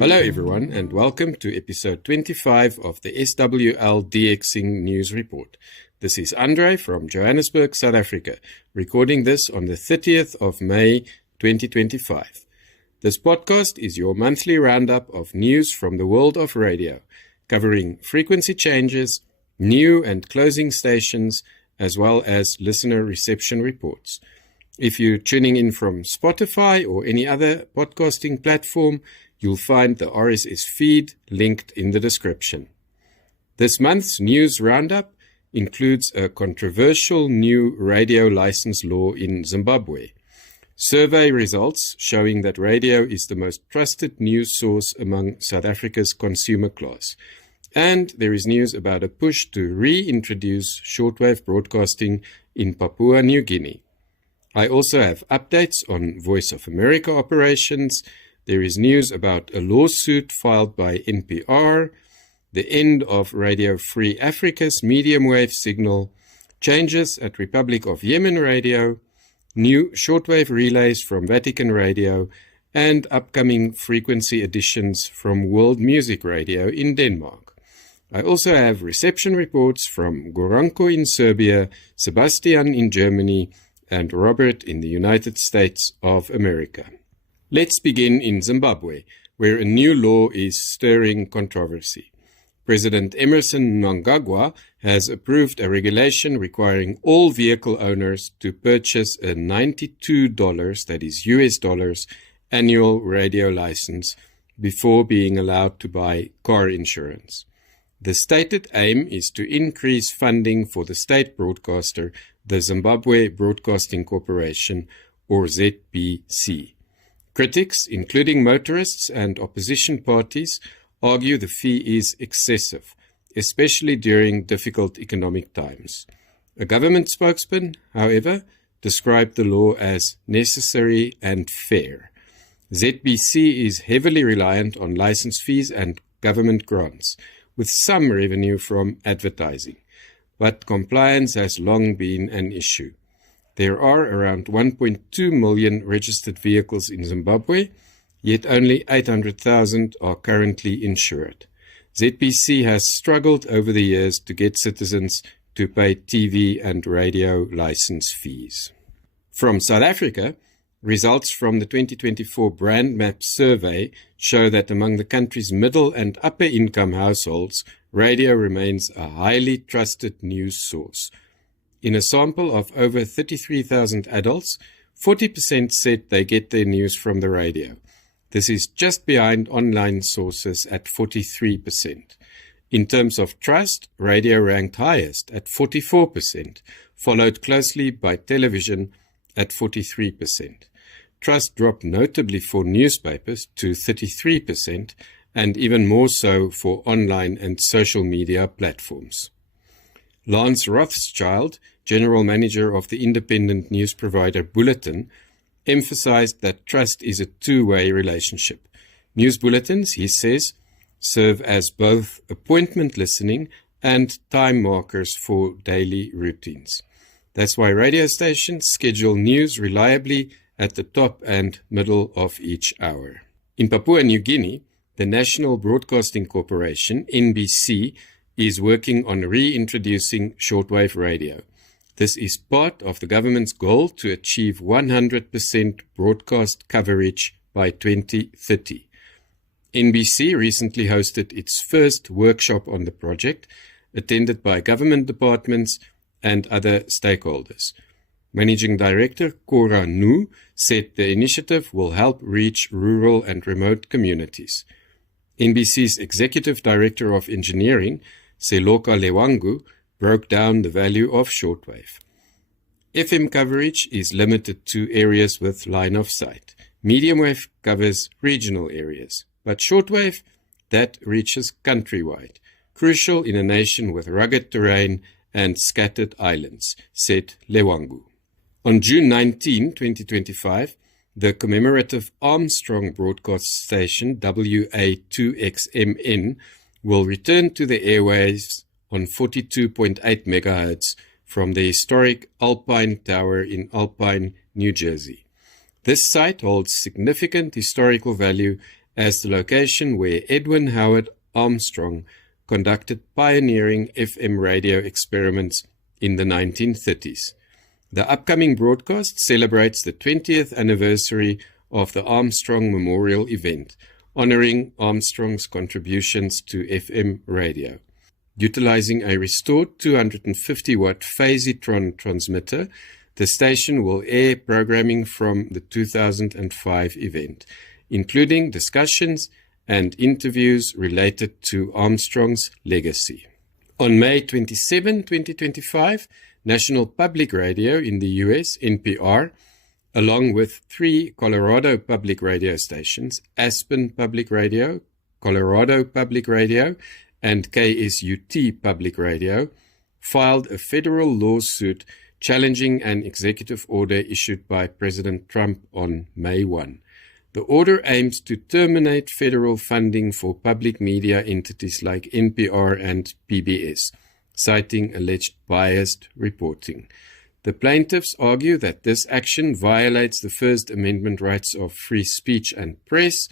Hello everyone and welcome to episode 25 of the SWL DXing News Report. This is Andre from Johannesburg, South Africa, recording this on the 30th of May 2025. This podcast is your monthly roundup of news from the world of radio, covering frequency changes, new and closing stations, as well as listener reception reports. If you're tuning in from Spotify or any other podcasting platform, you'll find the RSS feed linked in the description. This month's news roundup includes a controversial new radio license law in Zimbabwe, survey results showing that radio is the most trusted news source among South Africa's consumer class, and there is news about a push to reintroduce shortwave broadcasting in Papua New Guinea. I also have updates on Voice of America operations. There is news about a lawsuit filed by NPR, the end of Radio Free Africa's medium wave signal, changes at Republic of Yemen Radio, new shortwave relays from Vatican Radio, and upcoming frequency additions from World Music Radio in Denmark. I also have reception reports from Goranko in Serbia, Sebastian in Germany, and Robert in the United States of America. Let's begin in Zimbabwe, where a new law is stirring controversy. President Emmerson Mnangagwa has approved a regulation requiring all vehicle owners to purchase a $92, that is US dollars, annual radio license before being allowed to buy car insurance. The stated aim is to increase funding for the state broadcaster, the Zimbabwe Broadcasting Corporation, or ZBC. Critics, including motorists and opposition parties, argue the fee is excessive, especially during difficult economic times. A government spokesman, however, described the law as necessary and fair. ZBC is heavily reliant on license fees and government grants, with some revenue from advertising, but compliance has long been an issue. There are around 1.2 million registered vehicles in Zimbabwe, yet only 800,000 are currently insured. ZBC has struggled over the years to get citizens to pay TV and radio license fees. From South Africa, results from the 2024 Brand Map survey show that among the country's middle and upper income households, radio remains a highly trusted news source. In a sample of over 33,000 adults, 40% said they get their news from the radio. This is just behind online sources at 43%. In terms of trust, radio ranked highest at 44%, followed closely by television at 43%. Trust dropped notably for newspapers to 33%, and even more so for online and social media platforms. Lance Rothschild, general manager of the independent news provider Bulletin, emphasized that trust is a two-way relationship. News bulletins, he says, serve as both appointment listening and time markers for daily routines. That's why radio stations schedule news reliably at the top and middle of each hour. In Papua New Guinea, the National Broadcasting Corporation, NBC, is working on reintroducing shortwave radio. This is part of the government's goal to achieve 100% broadcast coverage by 2030. NBC recently hosted its first workshop on the project, attended by government departments and other stakeholders. Managing Director Cora Nu said the initiative will help reach rural and remote communities. NBC's Executive Director of Engineering, Seloka Lewangu, broke down the value of shortwave. FM coverage is limited to areas with line of sight. Medium wave covers regional areas, but shortwave, that reaches countrywide, crucial in a nation with rugged terrain and scattered islands, said Lewangu. On June 19, 2025, the commemorative Armstrong broadcast station WA2XMN will return to the airwaves on 42.8 MHz from the historic Alpine Tower in Alpine, New Jersey. This site holds significant historical value as the location where Edwin Howard Armstrong conducted pioneering FM radio experiments in the 1930s. The upcoming broadcast celebrates the 20th anniversary of the Armstrong Memorial event, honoring Armstrong's contributions to FM radio. Utilizing a restored 250-watt phasitron transmitter, the station will air programming from the 2005 event, including discussions and interviews related to Armstrong's legacy. On May 27, 2025, National Public Radio in the US, NPR, along with 3 Colorado public radio stations, Aspen Public Radio, Colorado Public Radio, and KSUT Public Radio, filed a federal lawsuit challenging an executive order issued by President Trump on May 1. The order aims to terminate federal funding for public media entities like NPR and PBS, citing alleged biased reporting. The plaintiffs argue that this action violates the First Amendment rights of free speech and press,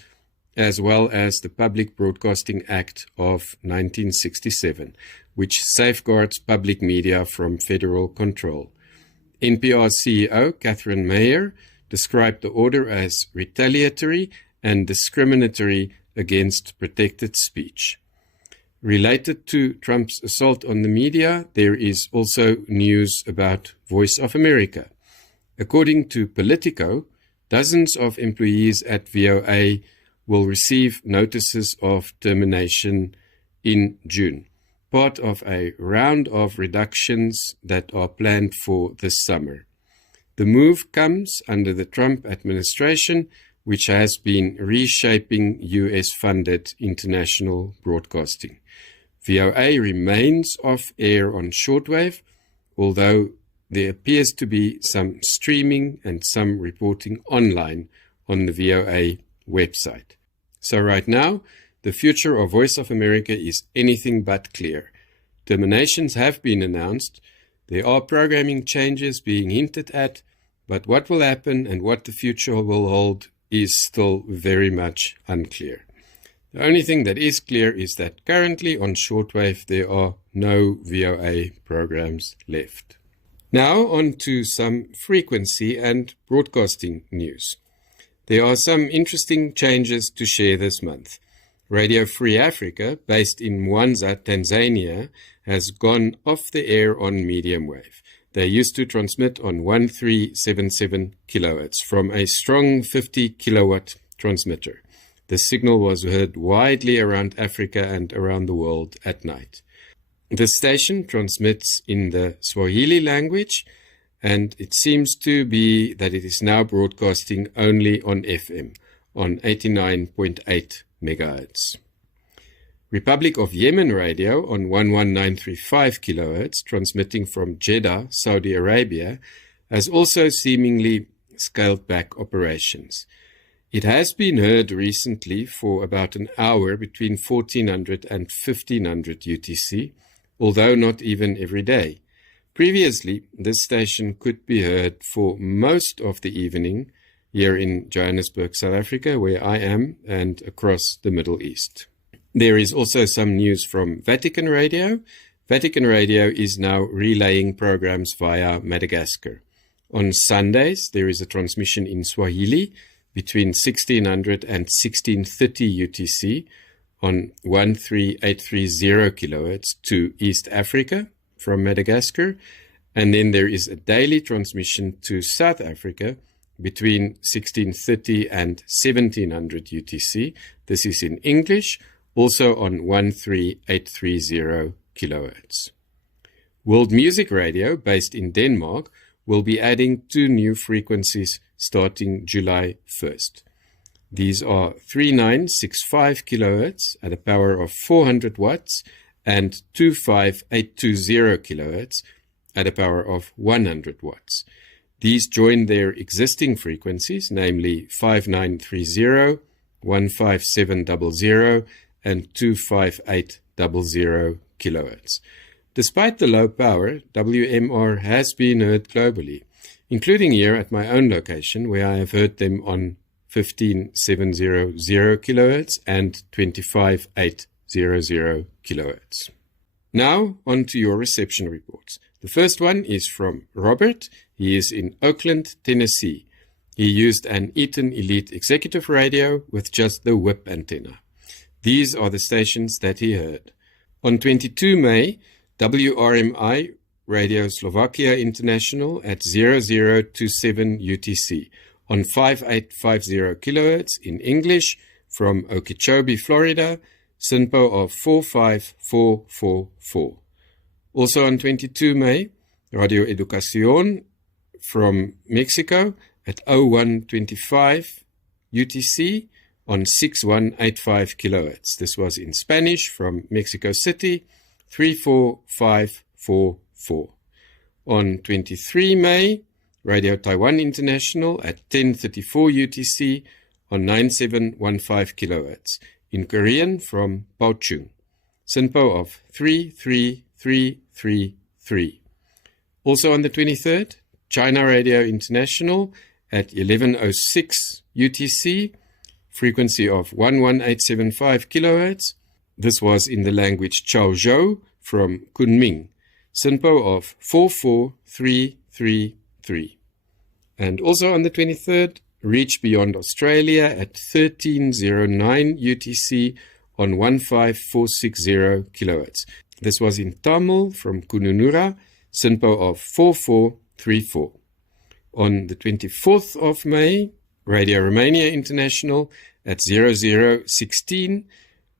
as well as the Public Broadcasting Act of 1967, which safeguards public media from federal control. NPR CEO Catherine Mayer described the order as retaliatory and discriminatory against protected speech. Related to Trump's assault on the media, there is also news about Voice of America. According to Politico, dozens of employees at VOA will receive notices of termination in June, part of a round of reductions that are planned for this summer. The move comes under the Trump administration, which has been reshaping US-funded international broadcasting. VOA remains off-air on shortwave, although there appears to be some streaming and some reporting online on the VOA website. So right now, the future of Voice of America is anything but clear. Terminations have been announced. There are programming changes being hinted at, but what will happen and what the future will hold is still very much unclear. The only thing that is clear is that currently on shortwave there are no VOA programs left. Now on to some frequency and broadcasting news. There are some interesting changes to share this month. Radio Free Africa, based in Mwanza, Tanzania, has gone off the air on medium wave. They used to transmit on 1377 kilohertz from a strong 50 kilowatt transmitter. The signal was heard widely around Africa and around the world at night. The station transmits in the Swahili language, and it seems to be that it is now broadcasting only on FM, on 89.8 megahertz. Republic of Yemen Radio on 11935 kilohertz, transmitting from Jeddah, Saudi Arabia, has also seemingly scaled back operations. It has been heard recently for about an hour between 1400 and 1500 UTC, although not even every day. Previously, this station could be heard for most of the evening here in Johannesburg, South Africa, where I am, and across the Middle East. There is also some news from Vatican Radio. Vatican Radio is now relaying programs via Madagascar. On Sundays, there is a transmission in Swahili between 1600 and 1630 UTC on 13830 kilohertz to East Africa from Madagascar, and then there is a daily transmission to South Africa between 1630 and 1700 UTC. This is in English, also on 13830 kilohertz. World Music Radio, based in Denmark, will be adding 2 new frequencies starting July 1st. These are 3965 kilohertz at a power of 400 watts and 25820 kilohertz at a power of 100 watts. These join their existing frequencies, namely 5930, 15700, and 25800 kilohertz. Despite the low power, WMR has been heard globally, including here at my own location, where I have heard them on 15700 kilohertz and 25800 kilohertz. Now, on to your reception reports. The first one is from Robert. He is in Oakland, Tennessee. He used an Eaton Elite executive radio with just the whip antenna. These are the stations that he heard. On 22 May, WRMI Radio Slovakia International at 0027 UTC on 5850 kHz in English from Okeechobee, Florida, SINPO of 45444. Also on 22 May, Radio Educación from Mexico at 0125 UTC on 6185 kHz. This was in Spanish from Mexico City, 34544. On 23 May, Radio Taiwan International at 1034 UTC on 9715 kHz. In Korean from Baochung, SINPO of 33333. Also on the 23rd, China Radio International at 1106 UTC, frequency of 11875 kHz. This was in the language Chaozhou from Kunming, SINPO of 44333. And also on the 23rd, Reach Beyond Australia at 1309 UTC on 15460 kHz. This was in Tamil from Kununurra, SINPO of 4434. On the 24th of May, Radio Romania International at 0016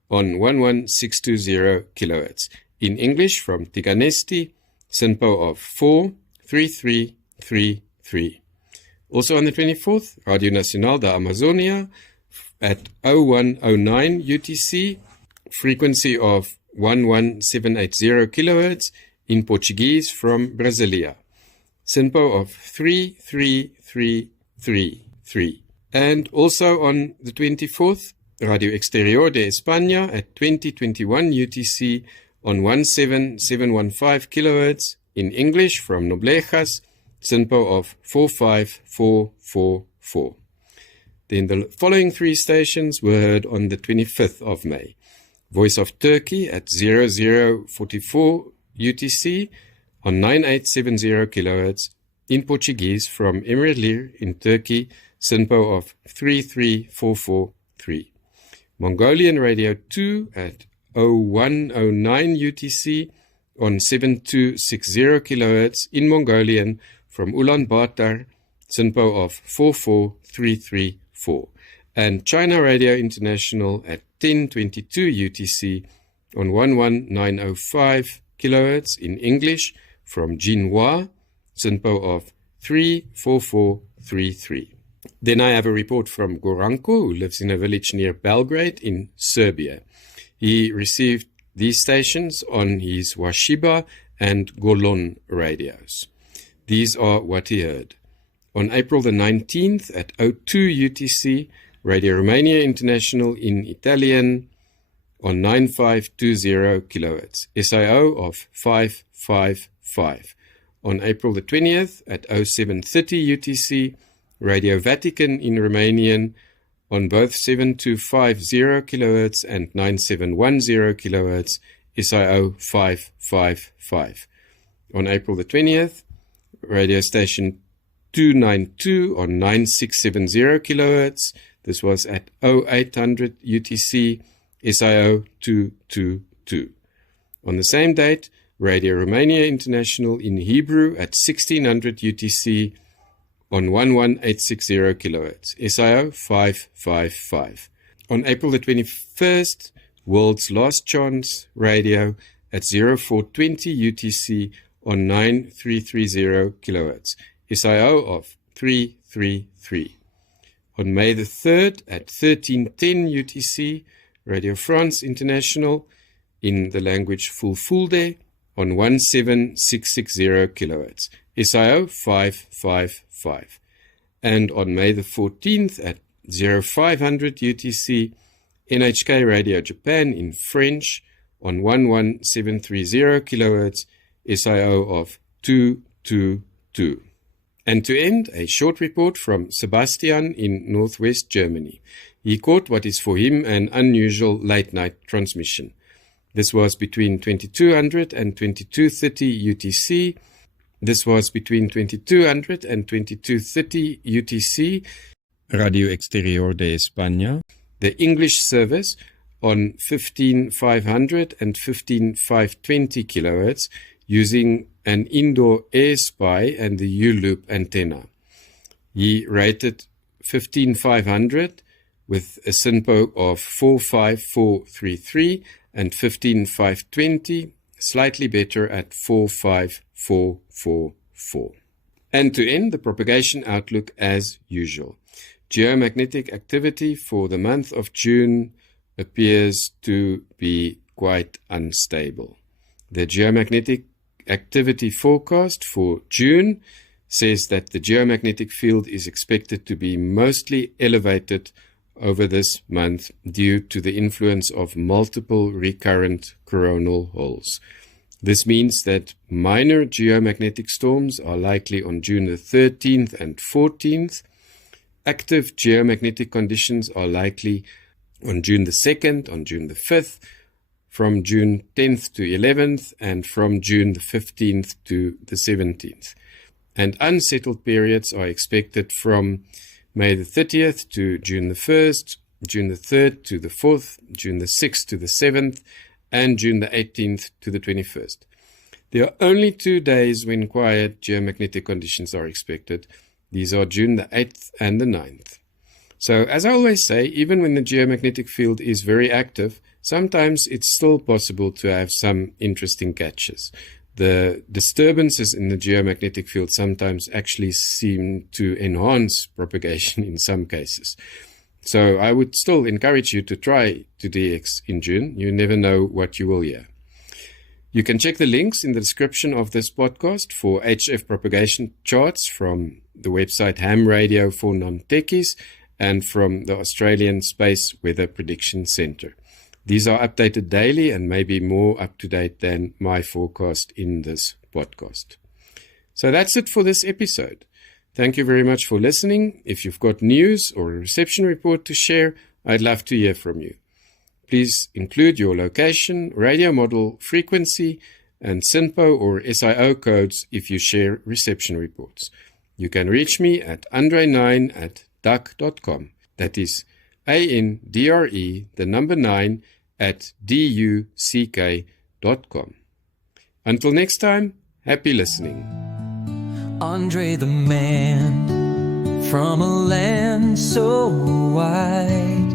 on 11620 kHz. In English from Tiganesti, SINPO of 43333. Also on the 24th, Radio Nacional da Amazonia at 0109 UTC, frequency of 11780 kHz in Portuguese from Brasilia, SINPO of 33333. And also on the 24th, Radio Exterior de España at 2021 UTC on 17715 kHz in English from Noblejas, SINPO of 45444. Then the following three stations were heard on the 25th of May. Voice of Turkey at 0044 UTC on 9870 kHz in Portuguese from Emirlir in Turkey, SINPO of 33443. Mongolian Radio 2 at 0109 UTC on 7260 kHz in Mongolian from Ulaanbaatar, SINPO of 44334. And China Radio International at 1022 UTC on 11905 kHz in English from Jinhua, SINPO of 34433. Then I have a report from Goranko, who lives in a village near Belgrade in Serbia. He received these stations on his Washiba and Golon radios. These are what he heard. On April the 19th at 02 UTC, Radio Romania International in Italian on 9520 kHz, SIO of 555. On April the 20th at 0730 UTC, Radio Vatican in Romanian on both 7250 kHz and 9710 kHz, SIO 555. On April the 20th, radio station 292 on 9670 kHz. This was at 0800 UTC, SIO 222. On the same date, Radio Romania International in Hebrew at 1600 UTC on 11860 kHz, SIO 555. On April the 21st, World's Last Chance Radio at 0420 UTC on 9330 kHz, SIO of 333. On May the 3rd at 1310 UTC, Radio France International in the language Fulfulde on 17660 kHz, SIO 555. And on May the 14th at 0500 UTC, NHK Radio Japan in French on 11730 kHz, SIO of 222. And to end, a short report from Sebastian in northwest Germany. He caught what is for him an unusual late-night transmission. This was between 2200 and 2230 UTC. This was between 2200 and 2230 UTC, Radio Exterior de España. The English service on 15500 and 15520 kHz using an indoor air spy and the U-loop antenna. He rated 15500 with a SINPO of 45433 and 15520 slightly better at 45444. And to end, the propagation outlook as usual. Geomagnetic activity for the month of June appears to be quite unstable. The geomagnetic activity forecast for June says that the geomagnetic field is expected to be mostly elevated over this month due to the influence of multiple recurrent coronal holes. This means that minor geomagnetic storms are likely on June the 13th and 14th. Active geomagnetic conditions are likely on June the 2nd, on June the 5th, from June 10th to 11th, and from June the 15th to the 17th. And unsettled periods are expected from May the 30th to June the 1st, June the 3rd to the 4th, June the 6th to the 7th, and June the 18th to the 21st. There are only 2 days when quiet geomagnetic conditions are expected. These are June the 8th and the 9th. So, as I always say, even when the geomagnetic field is very active, sometimes it's still possible to have some interesting catches. The disturbances in the geomagnetic field sometimes actually seem to enhance propagation in some cases. So I would still encourage you to try to DX in June. You never know what you will hear. You can check the links in the description of this podcast for HF propagation charts from the website Ham Radio for non-techies and from the Australian Space Weather Prediction Centre. These are updated daily and may be more up-to-date than my forecast in this podcast. So that's it for this episode. Thank you very much for listening. If you've got news or a reception report to share, I'd love to hear from you. Please include your location, radio model, frequency, and SINPO or SIO codes if you share reception reports. You can reach me at andre9@duck.com. That is ANDRE, the number 9, @duck.com. Until next time, happy listening. Andre the man from a land so wide.